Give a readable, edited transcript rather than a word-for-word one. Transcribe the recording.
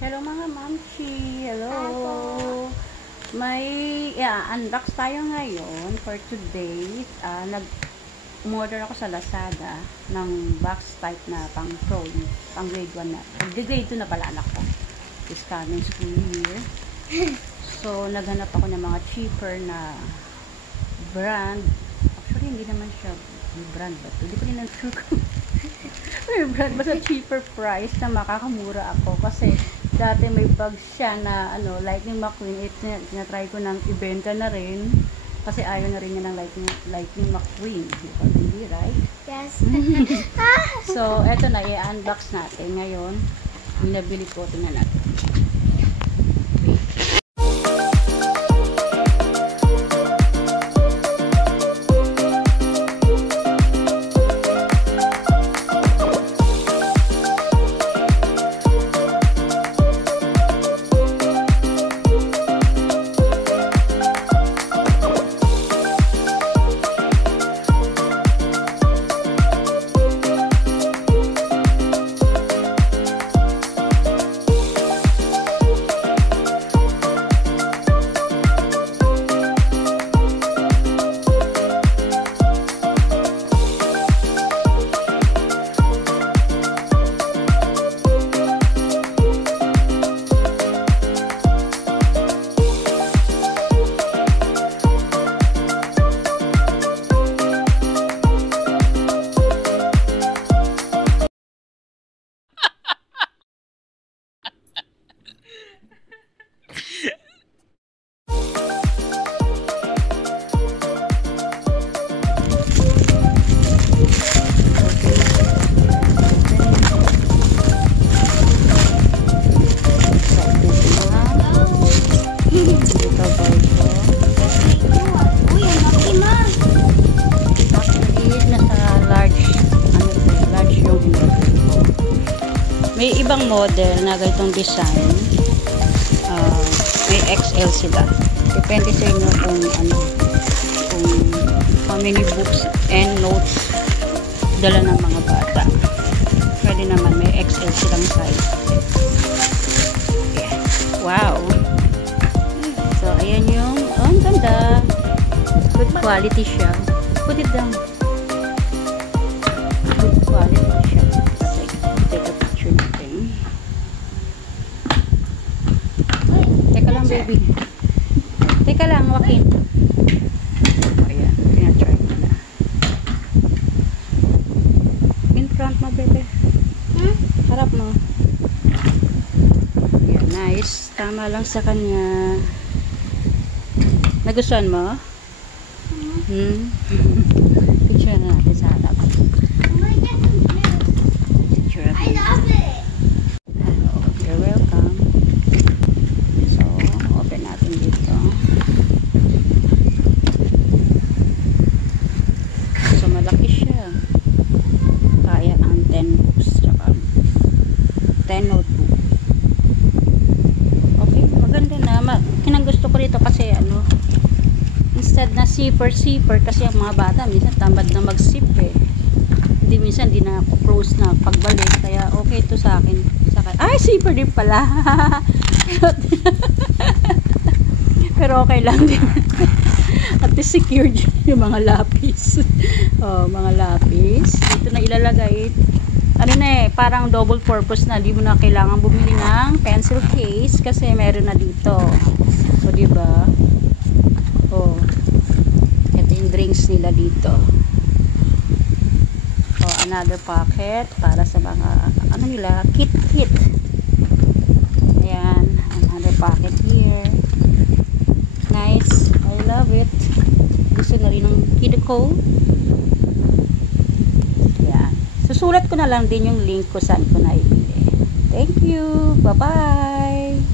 Hello mga mamchi! Hello! May unbox tayo ngayon for today. Nag-order ako sa Lazada ng box type na pang pro, pang grade 1 na. Grade 2 na pala anak ko. This coming school year. So, naghanap ako ng mga cheaper na brand. Actually, hindi naman siya brand ba ito? Hindi ko rin sure kung may brand. Basta cheaper price na makakamura ako. Kasi, dati may bag siya na, Lightning McQueen. Tinatry ko nang ibenta na rin. Kasi ayaw na rin niya ng Lightning McQueen. Hindi, right? Yes. So, eto na. I-unbox natin ngayon. Yung nabili ko. Tingnan natin. May ibang model na ganitong design. May XL sila. Depende sa inyo kung how many books and notes dala ng mga bata. Pwede naman may XL silang size. Yeah. Wow! So, ayan yung, ang ganda. Good quality siya. Put it down. Good quality siya. Take a picture natin. Teka lang, baby. Teka lang, Joaquin. Ayan, tina-try ko na. In front mo, baby. Harap mo. Ayan, nice. Tama lang sa kanya. Nagustuhan mo? Picture na natin sa harap. Picture natin. I love it. Hello, you're welcome. So, open natin dito. So, malaki siya. Kaya ang 10 books. Tsaka 10 notebook. Okay, maganda na. Kinang gusto ko rito kasi instead na zipper kasi ang mga bata minsan tamad na mag-zip minsan di na ako close na pagbalik, kaya okay ito sa akin. Ay, zipper din pala. Pero okay lang din. At least secured yung mga lapis. Mga lapis dito na ilalagay. Parang double purpose na, di mo na kailangan bumili ng pencil case kasi meron na dito. So, diba? Ito yung drinks nila dito. Another pocket para sa mga kit. Ayan, another pocket here. Nice. I love it. Gusto na rin ng kid ko. Ayan. Susulat ko na lang din yung link ko saan ko na ibili. Thank you. Bye-bye.